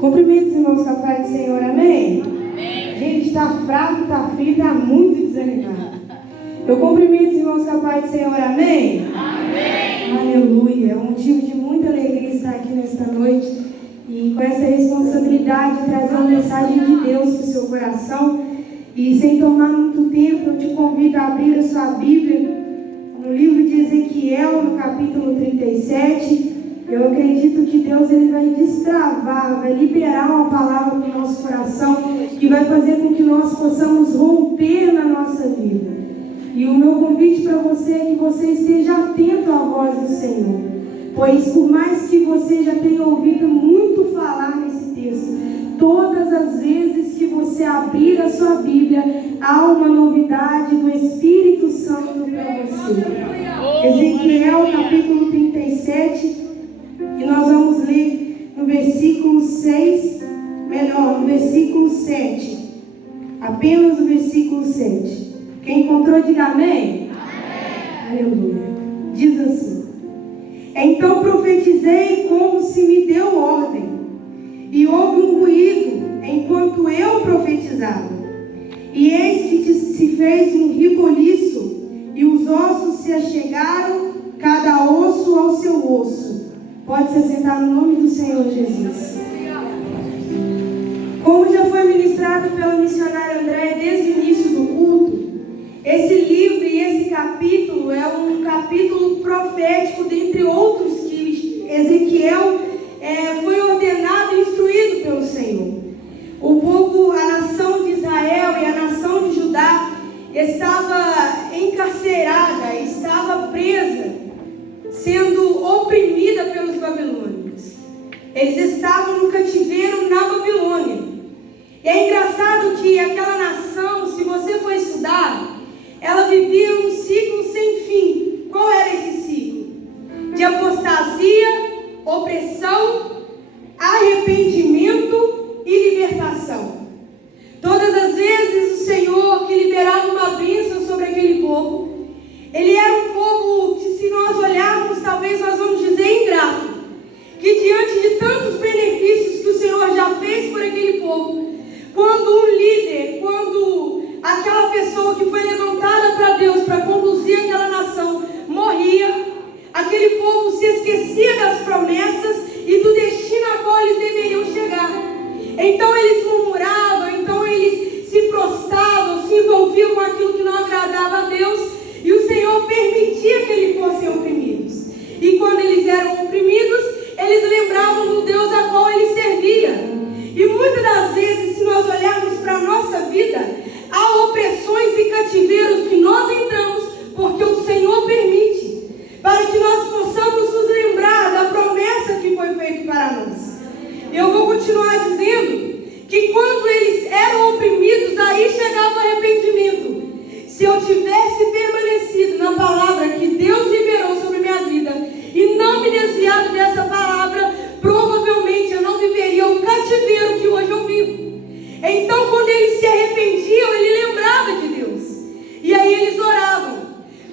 Cumprimento os irmãos com a paz do Senhor, amém? Amém. Gente, está fraco, está frio, está muito desanimado. Eu cumprimento os irmãos com a paz do Senhor, amém? Amém. Aleluia. É um motivo de muita alegria estar aqui nesta noite e com essa responsabilidade de trazer uma mensagem de Deus para o seu coração. E sem tomar muito tempo, eu te convido a abrir a sua Bíblia no livro de Ezequiel, no capítulo 37. Eu acredito que Deus ele vai destravar, vai liberar uma palavra para o nosso coração que vai fazer com que nós possamos romper na nossa vida. E o meu convite para você é que você esteja atento à voz do Senhor, pois por mais que você já tenha ouvido muito falar nesse texto, todas as vezes que você abrir a sua Bíblia, há uma novidade do Espírito Santo para você. Ezequiel capítulo 37, e nós vamos ler no versículo 6, no versículo 7. Apenas o versículo 7. Quem encontrou, diga amém. Amém. Aleluia. Diz assim: então profetizei como se me deu ordem, e houve um ruído enquanto eu profetizava. E eis que se fez um reboliço, e os ossos se achegaram, cada osso ao seu osso. Pode se assentar no nome do Senhor Jesus. Como já foi ministrado pela missionária Andréia desde o início do culto, esse livro e esse capítulo é um capítulo profético, dentre outros que Ezequiel foi ordenado e instruído pelo Senhor. O povo, a nação de Israel e a nação de Judá estava encarcerada, estava presa, sendo oprimida pelos babilônios. Eles estavam no cativeiro na Babilônia. E é engraçado que aquela nação, se você for estudar, ela vivia um ciclo sem fim. Qual era esse ciclo? De apostasia, opressão, arrependimento e libertação. Todas as vezes o Senhor que liberava uma bênção sobre aquele povo, ele era um povo que, se nós olharmos, talvez nós vamos dizer ingrato, que diante de tantos benefícios que o Senhor já fez por aquele povo, quando um líder, quando aquela pessoa que foi levantada para Deus para conduzir aquela nação morria, aquele povo se esquecia das promessas e do destino a qual eles deveriam chegar. Então eles murmuravam, então eles se prostravam, se envolviam com aquilo que não agradava a Deus, e o Senhor permitia que eles fossem oprimidos. E quando eles eram oprimidos, eles lembravam do Deus a qual eles serviam. E muitas das vezes, se nós olharmos para a nossa vida, há opressões e cativeiros que nós entramos porque o Senhor permite, para que nós possamos nos lembrar da promessa que foi feita para nós. Eu vou continuar dizendo que quando eles eram oprimidos, aí chegava o arrependimento. Se eu tivesse permanecido na palavra que Deus liberou sobre minha vida e não me desviado dessa palavra, provavelmente eu não viveria o cativeiro que hoje eu vivo. Então, quando eles se arrependiam, ele lembrava de Deus. E aí eles oravam.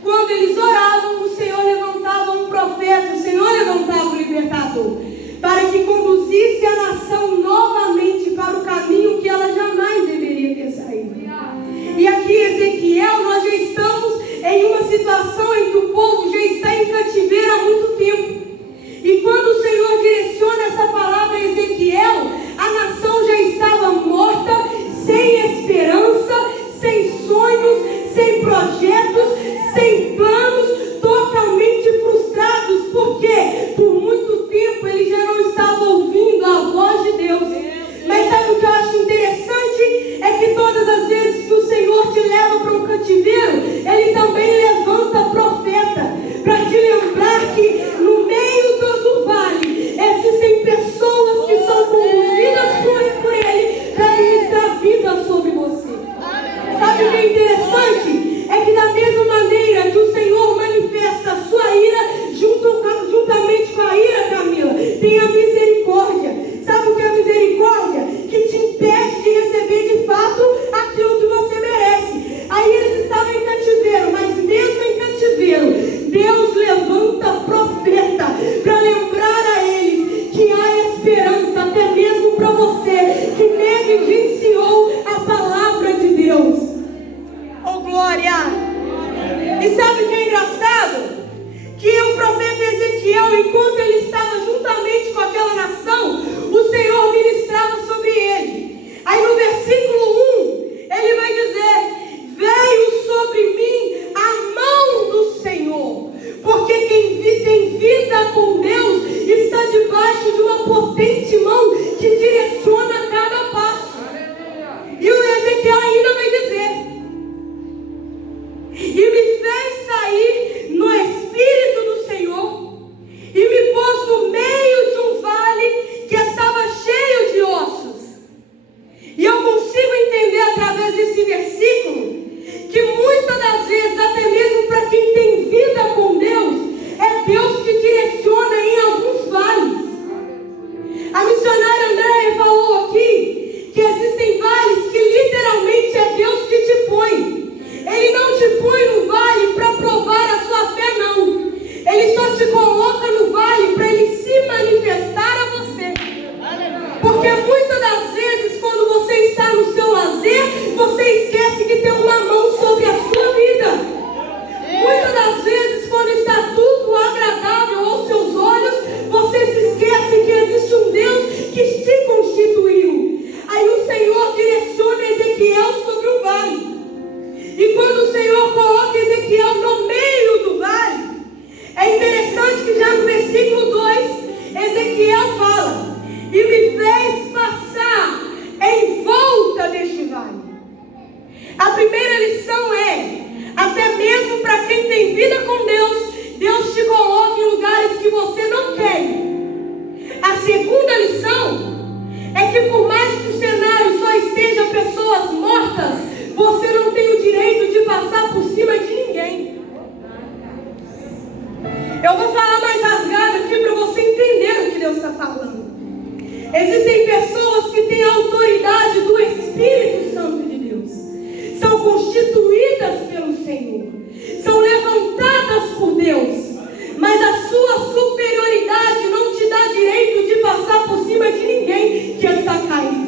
Quando eles oravam, o Senhor levantava um profeta, o Senhor levantava um libertador, para que conduzisse a nação novamente para o caminho que ela jamais deveria ter saído. E aqui em Ezequiel, nós já estamos em uma situação em que o povo já está em cativeiro há muito tempo. E quando Existem pessoas que têm a autoridade do Espírito Santo de Deus. São constituídas pelo Senhor. São levantadas por Deus. Mas a sua superioridade não te dá direito de passar por cima de ninguém que está caído.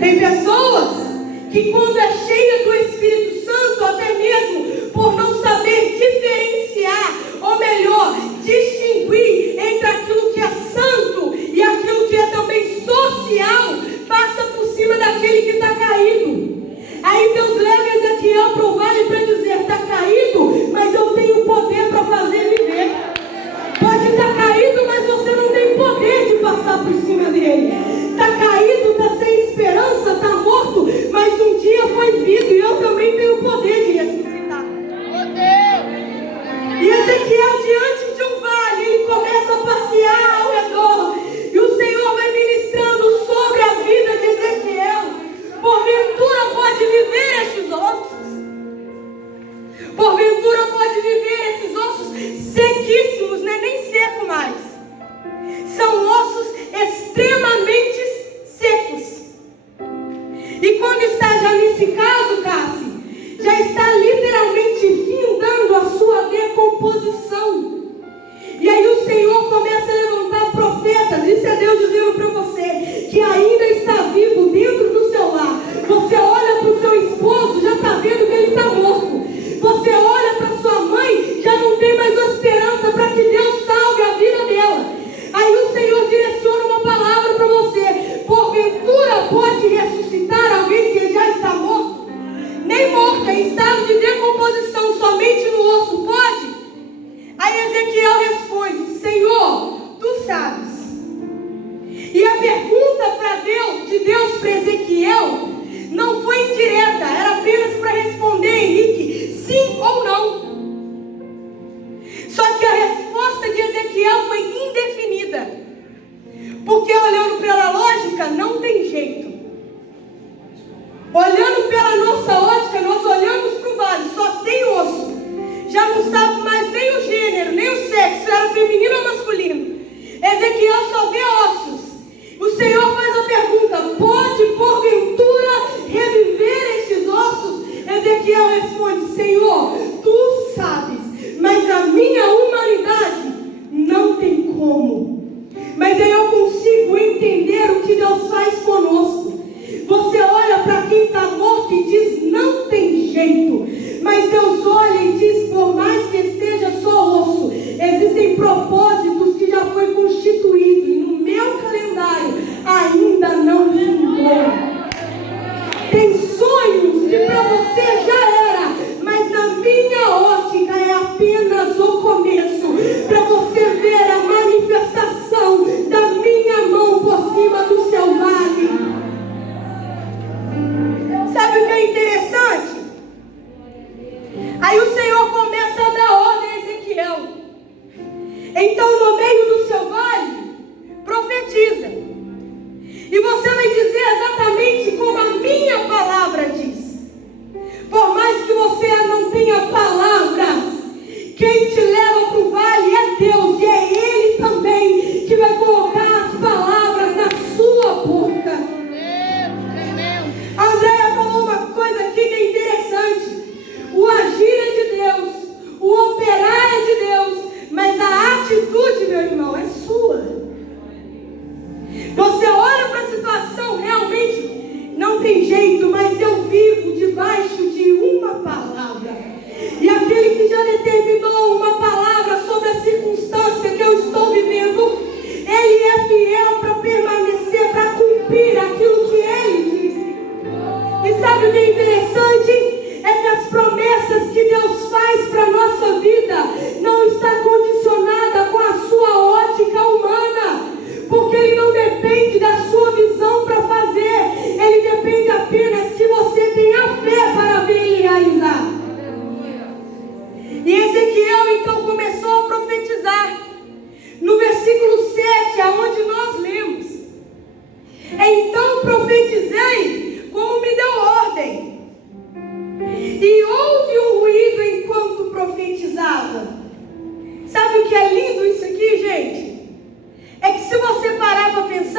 Tem pessoas que quando é cheia do Espírito Santo, até mesmo por não saber diferenciar, ou melhor, distinguir entre aquilo que é santo e aquilo que é também social, passa por cima daquele que está caído. Aí Deus leva Ezequiel para o vale para dizer: está caído, mas eu tenho poder para fazer viver. Pode estar caído, mas você não tem poder de passar por cima dele. Está caído, está sem esperança, está morto, mas um dia foi vida e eu também tenho poder de ressuscitar. E Ezequiel, diante de um vale, ele começa a passear ao redor, e o Senhor vai ministrando sobre a vida de Ezequiel. Porventura pode viver estes ossos? Porventura pode viver esses ossos sequíssimos, não é nem seco mais. São ossos extremamente secos. E quando está já nesse caso, Cassi, já está literalmente findando a sua decomposição. E aí o Senhor começa a levantar profetas. Isso é Deus dizendo para você que ainda está vivo dentro do seu lar. Você olha para o seu esposo, já está vendo que ele está morto. Você olha para sua mãe, já não tem mais uma esperança para que Deus salve a vida dela. Aí o Senhor direciona uma palavra para você: porventura pode ressuscitar alguém que já está morto? Nem morto, em estado de decomposição, somente no osso pode? Aí Ezequiel responde: Senhor, tu sabes. E a pergunta de Deus para Ezequiel não foi indireta, era apenas para responder, Henrique, sim ou não. Só que a resposta de Ezequiel foi indefinida, porque olhando pela lógica não tem jeito. Olhando pela nossa ótica, nós olhamos para o vale, só tem osso. Já não sabe mais nem o gênero, nem o sexo, era feminino ou masculino. Ezequiel só vê ossos. O Senhor faz a pergunta: pode porventura reviver estes ossos? Ezequiel responde: Senhor, tu sabes, mas na minha humanidade não tem como. Mas aí eu consigo entender o que Deus faz conosco. Você olha para quem está morto e diz: não tem jeito. Mas Deus olha e diz: por mais que esteja só osso, existem propósitos que já foi constituído, e no meu calendário ainda não vingou. Tem sonhos que para você já era, mas na minha ótica é apenas o começo, para você ver a manifestação da minha mão por cima do seu vale. Sabe o que é interessante? Aí o Senhor começa a dar ordem a Ezequiel. Então, no meio do seu vale, profetiza. E você vai dizer exatamente como a minha palavra diz. Por mais que você não tenha palavras, quem te leva para o vale é Deus. E é Ele também que vai colocar as palavras na sua boca. A Andréia falou uma coisa aqui que é interessante. O agir é de Deus, o operar é de Deus, mas a atitude, meu irmão, é sua. Você olha para a situação, realmente não tem jeito, mas eu vivo debaixo de uma palavra. E aquele que já determinou uma palavra sobre a circunstância que eu estou vivendo, ele é fiel para permanecer, para cumprir aquilo que ele disse. E sabe o que é interessante? É que as promessas que Deus faz para a nossa vida não está condicionada com a sua ótica humana, porque Ele não depende da sua visão para fazer, Ele depende apenas que você tenha fé para ver Ele realizar. E Ezequiel então começou a profetizar. No versículo 7, aonde nós lemos: então profetizei como me deu ordem. E houve um ruído enquanto profetizava. Sabe o que é lindo isso aqui, gente? É que se você parar para pensar,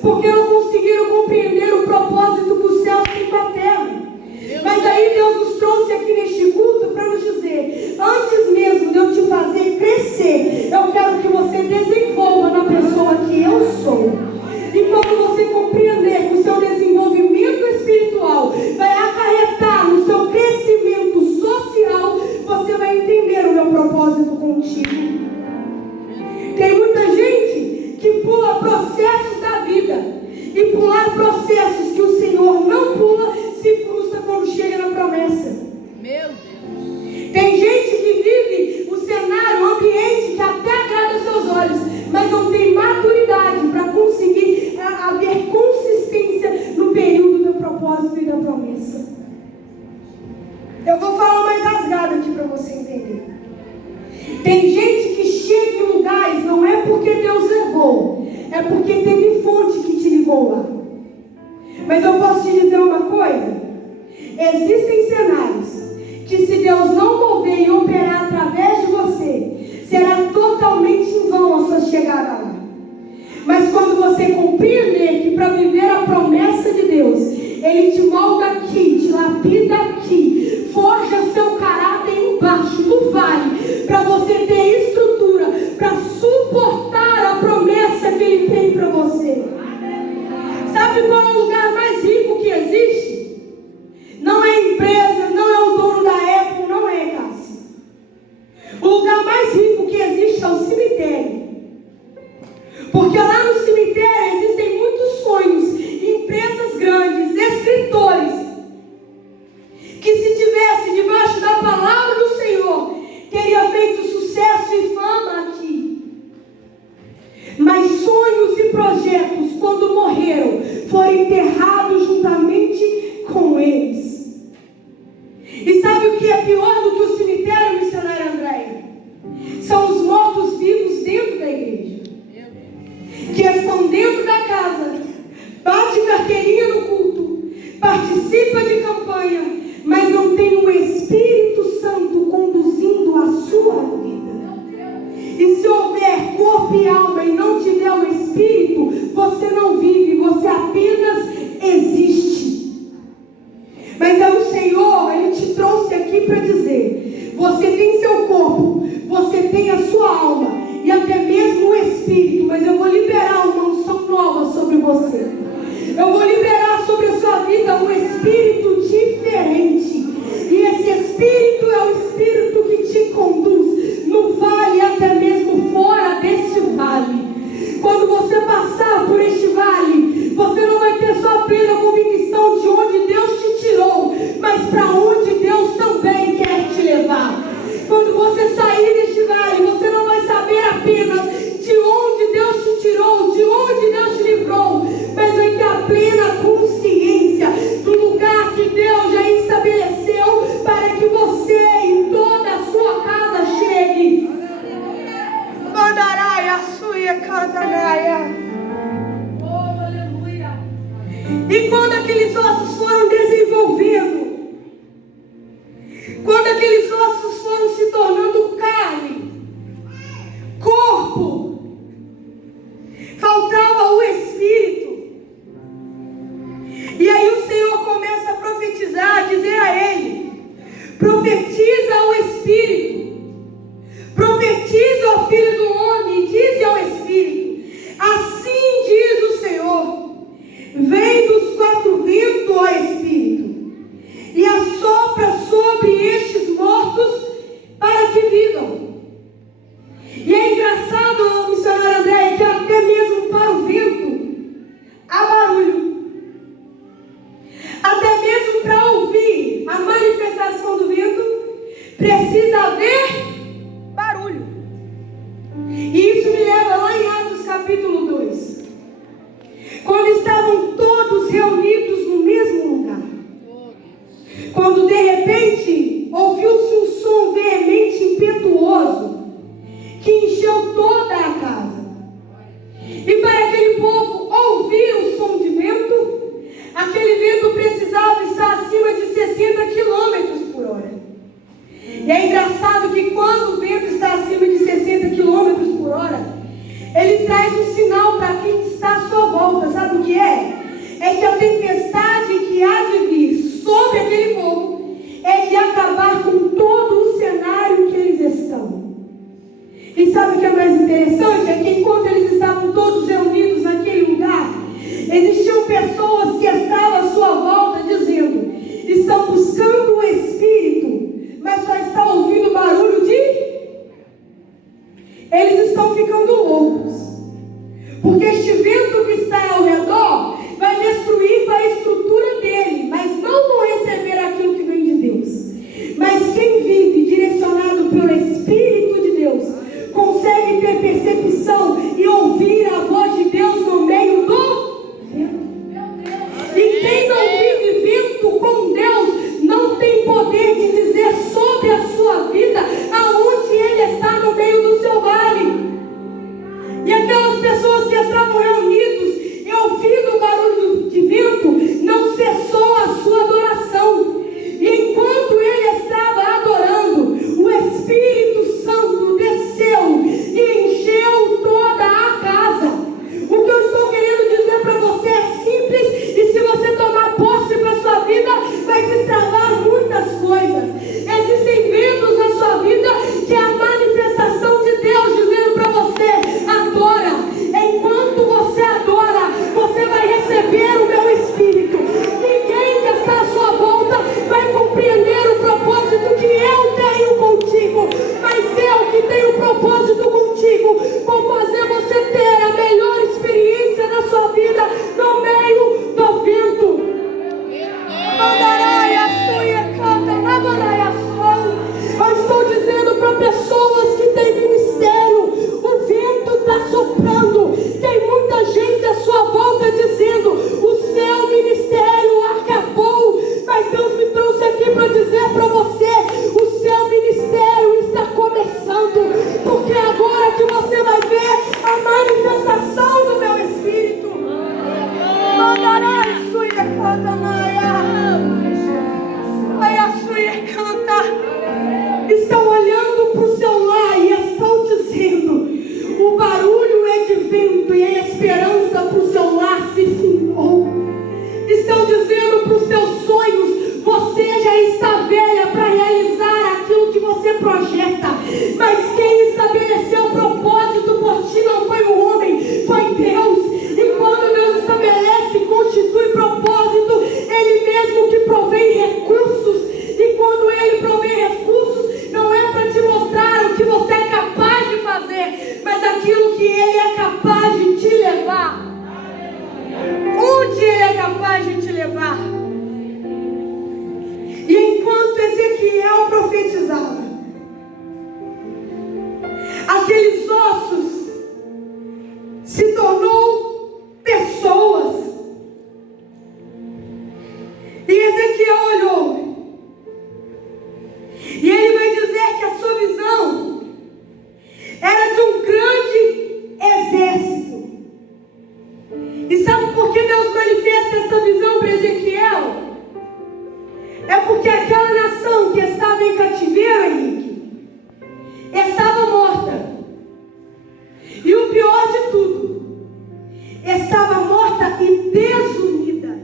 porque não conseguiram compreender o propósito que o céu tem com a terra. Mas aí Deus nos trouxe aqui neste culto para nos dizer: antes mesmo de eu te fazer crescer, eu quero que você desenvolva na pessoa que eu sou. E quando você compreender que o seu desenvolvimento espiritual vai acarretar no seu crescimento social, você vai entender o meu propósito contigo. Tem muita gente que pula processos da vida, e pular processos que o Senhor não pula se frustra quando chega na promessa. Meu Deus. Tem gente que vive o cenário, o ambiente que até agrada seus olhos, mas não tem maturidade para conseguir haver consistência no período do propósito e da promessa. Eu vou falar mais rasgado aqui para você entender. Tem gente que chega em lugares, não é porque Deus levou, é porque teve fonte que te ligou lá. Mas eu posso te dizer uma coisa: existem cenários que, se Deus não mover e operar através de você, será totalmente em vão a sua chegada lá. Mas quando você compreender que para viver a promessa de Deus, Ele te molda aqui, te lapida aqui, forja seu caráter embaixo do vale, para você ter estrutura para suportar a promessa que Ele tem para você. Sabe qual é o lugar mais rico que existe? Não é empresa, não é o dono da Apple, não é, Cássio. O lugar mais rico que existe é o cemitério. Porque lá no cemitério existem muitos sonhos, empresas grandes, escritores, que, se tivesse debaixo da palavra do Senhor, teria feito sucesso e fama aqui. Mas sonhos e projetos, quando morreram, foram enterrados juntamente com eles. E sabe o que é pior do que o cemitério, missionária Andréia? São os mortos-vivos dentro da igreja, que estão dentro da casa, bate carteirinha no culto, participa de campanha, mas não tem o Espírito Santo conduzindo a sua vida. E se houver corpo e alma e não tiver o Espírito, você não vive, você apenas existe. Mas é o Senhor, Ele te trouxe aqui para dizer: você tem seu corpo, você tem a sua alma e até mesmo o Espírito, mas eu vou liberar uma unção nova sobre você. Eu vou liberar sobre a sua vida um Espírito diferente. E esse Espírito é o Espírito que te conduz no vale e até mesmo fora deste vale. Quando você passar por este vale, você não vai ter só a plena convicção de onde Deus te tirou, mas para onde Deus também quer te levar. Quando você sair deste vale, você não vai saber apenas de onde Deus te tirou, de onde Deus te livrou, mas vai ter a plena consciência do lugar que Deus já estabeleceu para que você e toda a sua casa chegue. Mandaraia, suia, cantanaia. Oh, aleluia. E quando aqueles ossos foram desenvolvendo, quando aqueles ossos foram se tornando carne, corpo, faltava o Espírito. E aí o Senhor começa a profetizar, a dizer a ele: profetiza ao Espírito, profetiza ao Filho do Homem, e diz ao Espírito: assim diz o Senhor, vem dos quatro ventos, ó Espírito, e assopra sobre estes mortos para que vivam. E é engraçado, missionária Andréia, que até mesmo para o vento há barulho. Até mesmo para ouvir a manifestação do vento, precisa haver barulho. E isso me leva lá em Atos capítulo 2. Quando estavam todos reunidos no mesmo lugar. Quando de repente ouviu-se um som veemente e impetuoso que encheu toda a casa. E para aquele povo ouvir o som de vento, aquele vento precisava estar acima de 60 km por hora. E é engraçado que quando o vento está acima de 60 km por hora, ele traz um sinal para que está à sua volta. Sabe o que é? É que a tempestade que há de vir sobre aquele povo é de acabar com todo o cenário que eles estão. E sabe o que é mais interessante? É que enquanto eles estavam todos reunidos naquele lugar, existiam pessoas que estavam à sua volta dizendo: estão buscando o Espírito, mas só estão ouvindo barulho de... Eles estão ficando loucos, porque este vento que está ao redor vai destruir a estrutura dele, mas não vão receber aquilo que vem de Deus. Mas quem vive direcionado pelo Espírito de Deus consegue ter percepção e ouvir a voz de Deus no meio do vento. E quem não vive vento com Deus não tem poder de dizer sobre a sua vida aonde ele está no meio do seu vale. E aquelas pessoas que estavam reunidos e ouvindo o barulho de vento, não cessou a sua adoração. E enquanto ele estava adorando, o Espírito Santo desceu e encheu toda a casa. O que eu estou querendo dizer para você é simples, e se você tomar posse para sua vida, vai destravar muitas coisas. Existem ventos na sua vida que é a manifestação de Deus dizendo para você: adora. Enquanto você adora, você vai receber o meu Espírito. Ninguém que está à sua volta vai compreender o propósito que eu tenho contigo, mas eu que tenho propósito contigo vou fazer você ter a melhor experiência da sua vida no meio do vento. Eu estou dizendo para pessoas que têm ministério: o vento está soprando. Tem muita gente à sua volta dizendo: o seu ministério acabou. Mas Deus me trouxe aqui para dizer para você: o seu ministério está começando, porque agora que você vai ver a manifestação do meu Espírito. Estão olhando para o seu lar e estão dizendo: o barulho é de vento e a esperança para o seu lar se findou. Estão dizendo para os teus sonhos: você já está velha para realizar aquilo que você projeta. Mas quem estabeleceu o propósito por ti não foi o homem, foi Deus. E quando Deus estabelece e constitui propósito, Ele mesmo que provém recursos. E quando Ele provém recursos, não é para te mostrar o que você é capaz de fazer, mas aquilo que Ele é capaz de te levar. Onde Ele é capaz de te levar. E enquanto Ezequiel profetizava, aqueles ossos se tornou pessoas. E Ezequiel olhou, e ele vai dizer que a sua visão era de um grande exército. E sabe por que Deus manifesta essa visão para Ezequiel? É porque aquela nação que estava em cativeiro, Henrique, estava morta. E o pior de tudo, estava morta e desunida.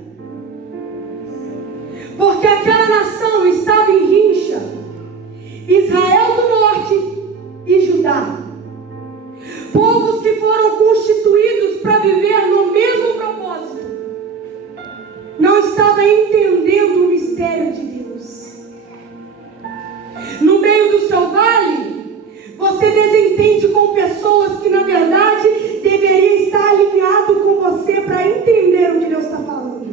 Porque aquela nação estava em rincha. Israel do norte e Judá. Povos que foram constituídos para viver no mesmo propósito. Não estava entendendo o mistério de Deus. No meio do seu vale, você desentende com pessoas que na verdade deveriam estar alinhado com você para entender o que Deus está falando.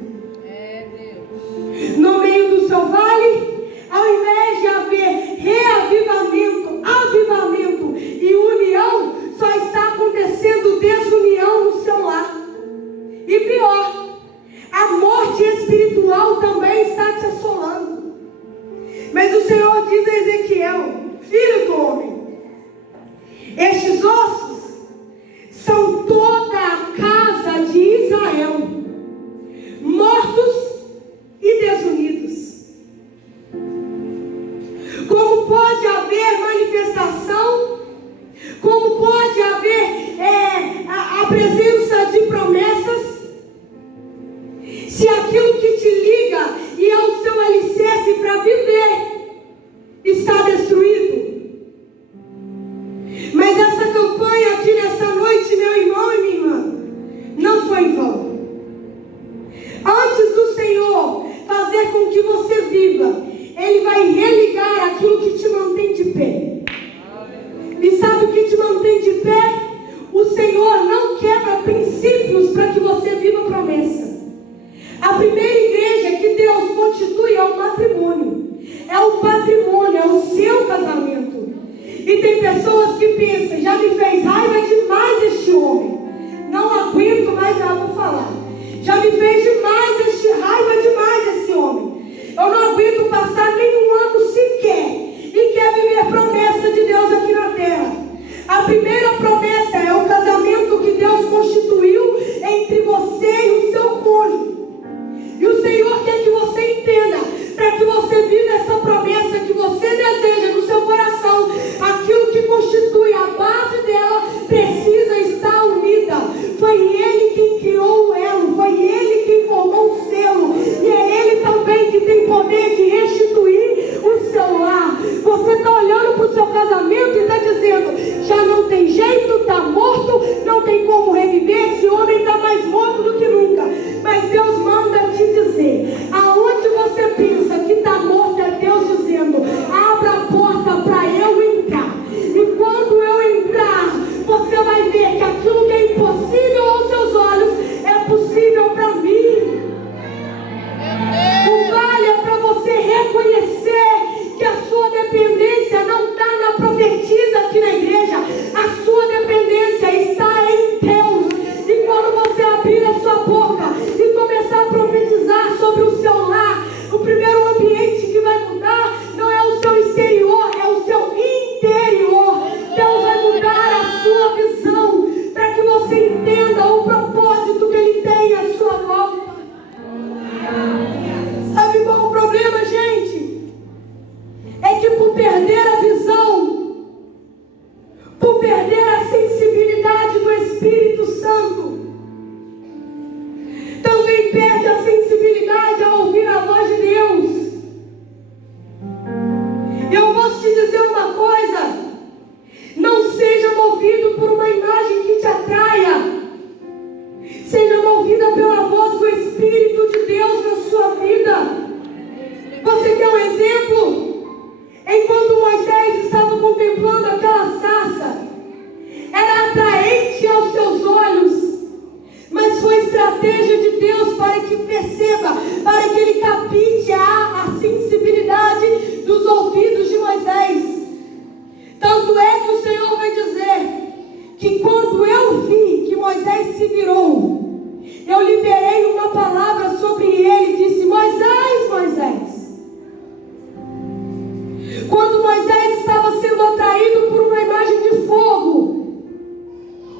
No meio do seu vale, ao invés de haver reavivamento, avivamento e união, só está acontecendo desunião no seu lar. E pior, a morte espiritual também está te assolando. Mas o Senhor diz a Ezequiel: filho do homem, estes ossos são toda a casa de Israel, mortos e desunidos. Como pode haver manifestação? Como pode haver a presença de para que você viva a promessa. A primeira igreja que Deus constitui é o matrimônio. É o patrimônio, é o seu casamento. E tem pessoas que pensam, já me fez raiva demais este homem. Não aguento mais nada, vou falar. Já me fez demais raiva demais esse homem. Eu não aguento passar nenhum ano sequer. E quer viver a promessa de Deus aqui na terra. A primeira promessa é o casamento que Deus constituiu entre você e o seu cônjuge. E o Senhor quer que você entenda, para que você viva essa promessa que você deseja no seu coração, aquilo que constitui a base dela precisa estar unida. Foi Ele quem criou o elo, foi Ele quem formou o selo, e é Ele também que tem poder de restituir o seu lar. Você está olhando para o seu casamento e está dizendo, já não tem jeito, está morto, não tem como reviver, esse homem está mais morto do que nunca. Mas Deus manda te dizer, aonde você pensa que está morto, é Deus dizendo, abra a porta para eu entrar. E quando eu entrar, você vai ver que aquilo que é impossível aos seus olhos é possível para mim. O vale é para você reconhecer que a sua dependência não está na profetisa aqui na igreja. A sua dependência está em Deus. E quando você abrir a sua boca e começar a profetizar sobre o seu lar, o primeiro ambiente que vai mudar não é o seu exterior, é o seu interior. Deus vai mudar a sua visão para que você entenda o propósito que Ele tem à sua volta. Sabe qual é o problema, gente? É que por perder a visão, por perder a sensibilidade do Espírito Santo, também perde a sensibilidade a ouvir a voz de Deus. Eu posso te dizer uma coisa: não seja movido por uma imagem que te atraia. Seja movida pela voz do Espírito de Deus na sua vida. Você quer um exemplo? Enquanto Moisés estava contemplando aquela sarça, era atraente aos seus olhos, mas foi estratégia de Deus para que perceba, para que ele capite a sensibilidade dos ouvidos de Moisés. Tanto é que o Senhor vai dizer que quando eu vi que Moisés se virou, eu liberei uma palavra sobre ele e disse, Moisés, Moisés. Quando Moisés estava sendo atraído por uma imagem de fogo,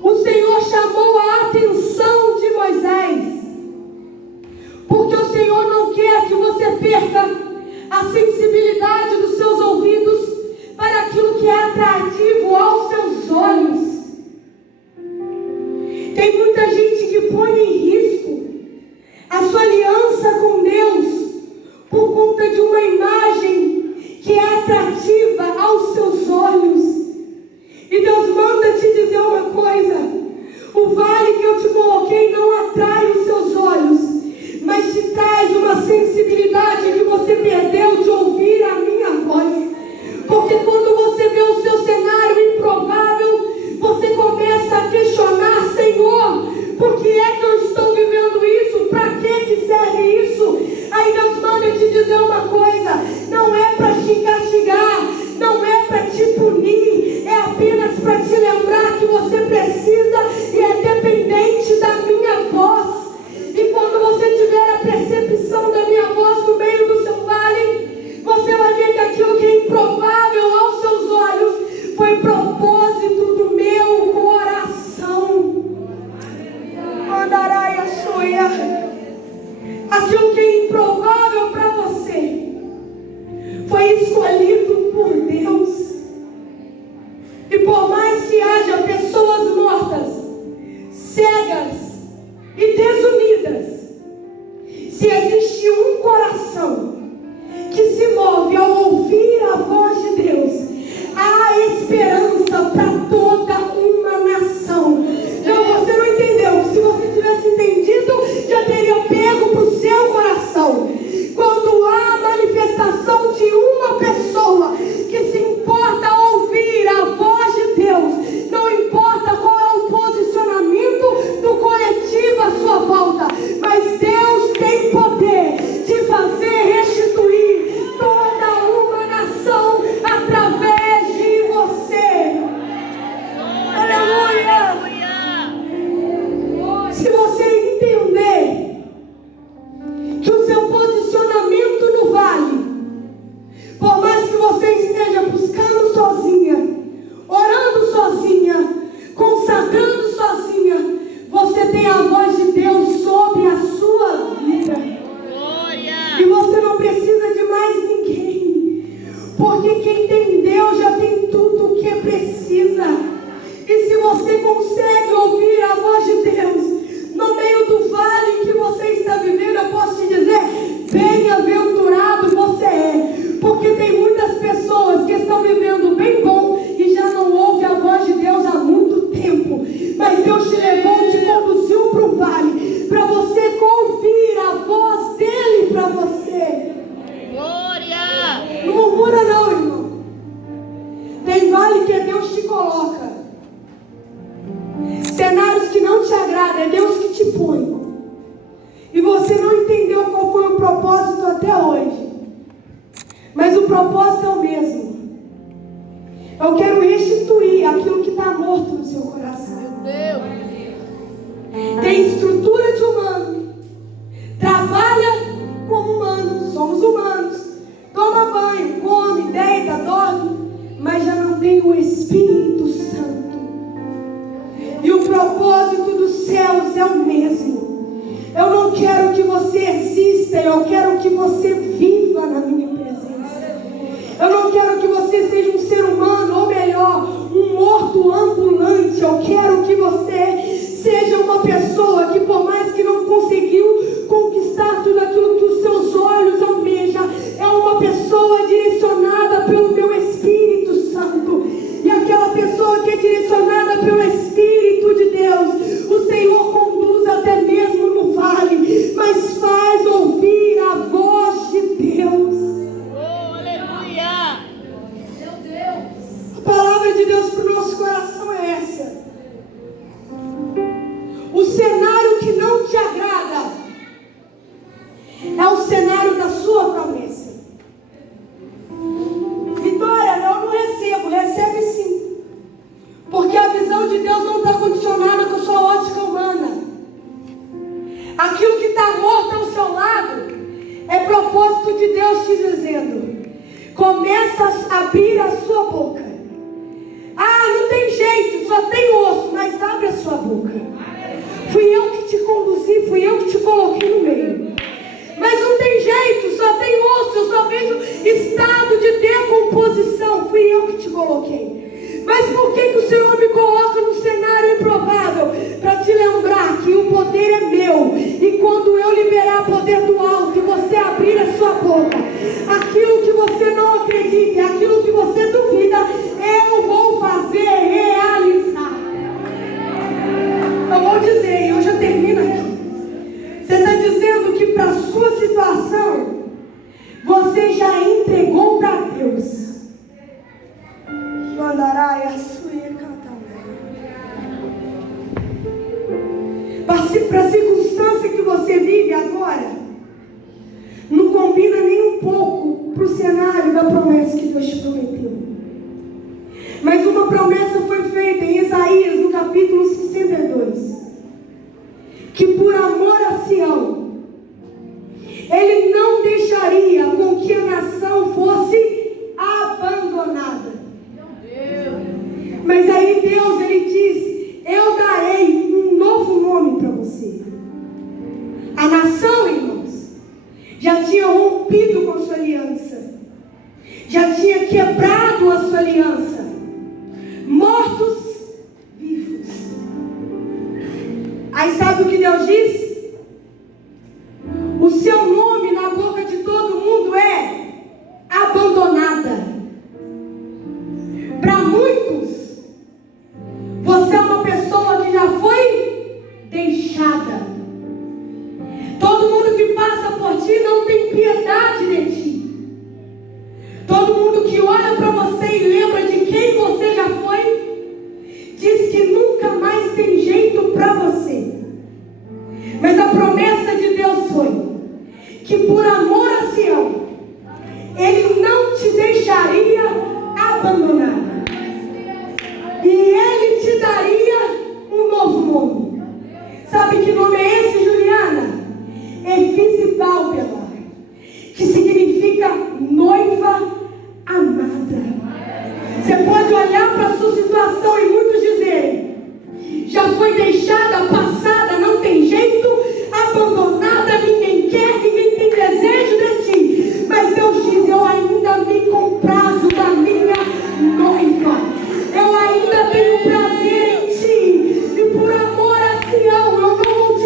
o Senhor chamou a atenção de Moisés, porque o Senhor não quer que você perca a sensibilidade dos seus ouvidos para aquilo que é atrativo aos seus olhos. Tem muita gente que põe em risco a sua aliança com Deus por conta de uma imagem que é atrativa aos seus olhos. E Deus manda te dizer uma coisa: o vale que eu te coloquei não atrai os seus olhos, mas te traz uma sensibilidade que você perdeu de ouvir a minha voz. Porque quando você vê o seu cenário improvável, você começa a questionar, Senhor, por que é que eu estou vivendo isso? Para que serve isso? Aí Deus manda te dizer uma coisa: não é para te castigar, não é para te punir, é apenas para te lembrar que você precisa e é dependente da minha voz. E quando você tiver a percepção da minha voz no meio do seu vale, você vai ver que aquilo que é improvável aos seus olhos foi propósito do meu coração. Mandarai a sonhar. Aquilo que é improvável para você foi escolhido por Deus. E por mais que haja pessoas mortas, cegas e desunidas, se existe um coração que se move ao ouvir a voz de Deus, há esperança para toda uma nação. Não, você não entendeu. Se você tivesse entendido, já teria pego para o seu coração. Quando há a manifestação de uma pessoa que se importa a ouvir a voz de Deus, não importa qual é o posicionamento do coletivo à chamado, é Deus que te põe. E você não entendeu qual foi o propósito até hoje. Mas o propósito é o mesmo. Eu quero restituir aquilo que está morto no seu coração. Meu Deus. Tem estrutura de humano. Trabalha como humano. Somos humanos. Toma banho, come, deita, dorme. Mas já não tem o Espírito Santo. E o propósito dos céus é o mesmo. Eu não quero que você exista. Eu quero que você viva na minha presença. Eu não quero que você seja um ser humano, ou melhor, um morto ambulante. Eu quero que você seja uma pessoa que, por mais que não conseguiu conquistar tudo aquilo que os seus olhos almejam, é uma pessoa direcionada pelo meu Espírito Santo. E aquela pessoa que é direcionada pelo Espírito de Deus, o Senhor conduz até mesmo no vale, mas faz ouvir a voz de Deus. Oh, aleluia. Meu Deus. A palavra de Deus para o nosso coração é essa. O cenário que não te agrada é o cenário da sua promessa. Vitória, eu não recebo. Recebe sim. Porque a visão de Deus não está condicionada com a sua ótica humana. Aquilo que está morto ao seu lado é propósito de Deus te dizendo: começa a abrir a sua boca. Ah, não tem jeito, só tem osso, mas abre a sua boca. Fui eu que te conduzi, fui eu que te coloquei no meio. Mas não tem jeito, só tem osso, eu só vejo estado de decomposição. Fui eu que te coloquei. Mas por que o Senhor me coloca no cenário improvável? Para te lembrar que o poder é meu. E quando eu liberar poder do alto e você abrir a sua boca, aquilo que você não acredita, aquilo que você duvida, eu vou fazer realizar. Eu vou dizer, e eu já termino aqui. Você está dizendo que para a sua situação, você já entregou para Deus. Mandará a sua para a circunstância que você vive agora, não combina nem um pouco para o cenário da promessa que Deus te prometeu. Mas uma promessa foi feita em Isaías, no capítulo 62, que por amor a Sião, Ele não deixaria com que a nação fosse abandonada. Mas aí Deus, Ele diz: eu darei um novo nome para você. A nação, irmãos, já tinha rompido com a sua aliança, já tinha quebrado a sua aliança. Mortos, vivos. Aí sabe o que Deus diz? O seu nome na boca de todo mundo é abandonada. Para muitos, você é uma pessoa que já foi deixada. Todo mundo que passa por ti não tem piedade de ti. Todo mundo que olha para você e lembra de quem você já foi, diz que nunca mais tem jeito para você. Mas a promessa de Deus foi que por amor a Sião, Ele não te deixaria abandonada. E Ele te daria um novo nome. Sabe que nome é esse, Juliana? Efisibálbela, que significa noiva amada. Você pode olhar para a sua situação e muitos dizerem: já foi deixada, passada, não tem jeito, abandonada, ninguém quer, ninguém tem desejo de ti. Mas Deus diz: eu ainda me comprazo da minha noiva. Eu ainda tenho prazer em ti. E por amor a Sião, eu não vou te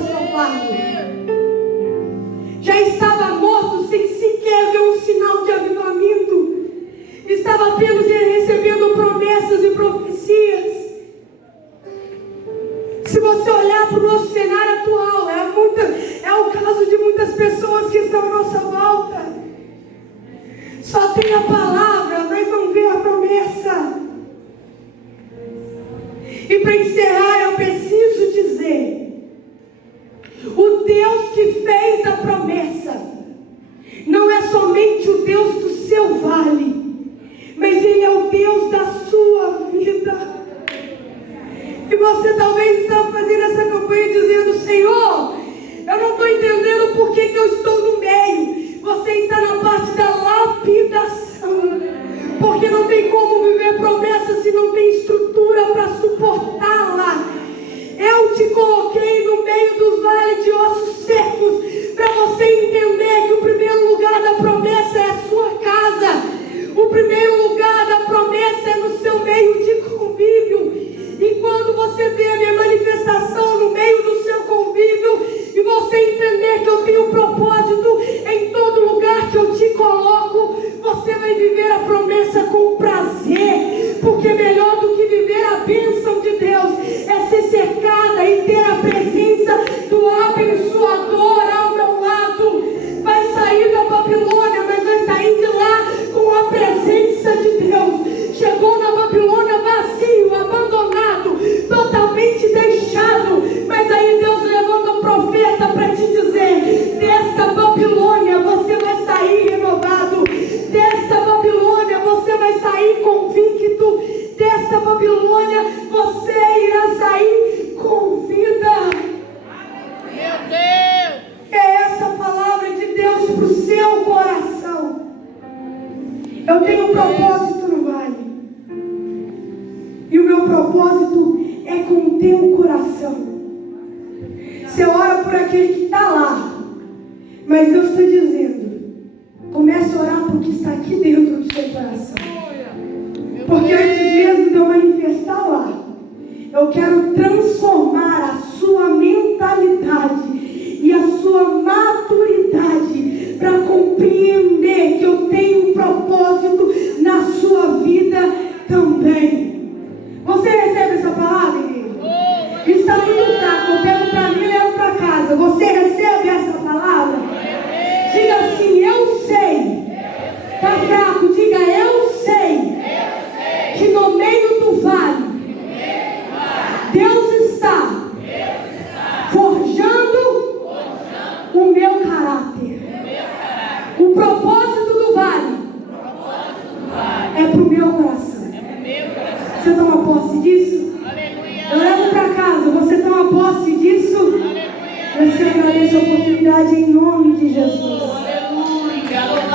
pastor Flávio. Já estava morto sem sequer ver um sinal de avivamento. Estava apenas recebendo promessas e profecias. Se você olhar para o nosso cenário atual, é o caso de muitas pessoas que estão à nossa volta. Só tem a palavra, mas não vê a promessa. E para encerrar, eu preciso dizer: o Deus que fez a promessa não é somente o Deus do seu vale, mas Ele é o Deus da sua vida. E você talvez está fazendo essa campanha dizendo: Senhor, eu não estou entendendo por que eu estou no meio. Você está na parte da lapidação, porque não tem como viver promessa se não tem estrutura para suportá-la. Eu te coloquei no meio dos vales de ossos secos para você entender que o primeiro lugar da promessa é a sua casa. O primeiro lugar da promessa é no seu meio de convívio. E quando você vê a minha manifestação no meio do seu convívio, e você entender que eu tenho propósito em todo lugar que eu te coloco, você vai viver a promessa com prazer. Porque melhor do que viver a bênção de Deus é ser cercada e ter a presença do abençoador ao meu lado. Vai sair da Babilônia, mas vai sair de lá com a presença de Deus. Chegou na Babilônia vazio, abandonado, totalmente deixado, mas aí Deus levanta um profeta para te dizer: desta Babilônia você vai sair renovado, desta Babilônia você vai sair convicto, desta Babilônia você irá sair com vida. Meu Deus! É essa a palavra de Deus para o seu coração. Eu tenho um propósito no vale, e o meu propósito é com o teu coração. Você ora por aquele que está lá, mas Deus está dizendo: comece a orar por o que está aqui dentro do seu coração. Porque antes mesmo de eu manifestar lá, eu quero transformar a sua mentalidade e a sua maturidade para compreender que eu tenho um propósito na sua vida também. Você recebe essa palavra, igreja? Está muito fraco, eu pego para mim e levo para casa. Você recebe essa palavra? Diga assim: eu sei. Está fraco, diga: eu sei que no meio do vale Deus está forjando o meu caráter. O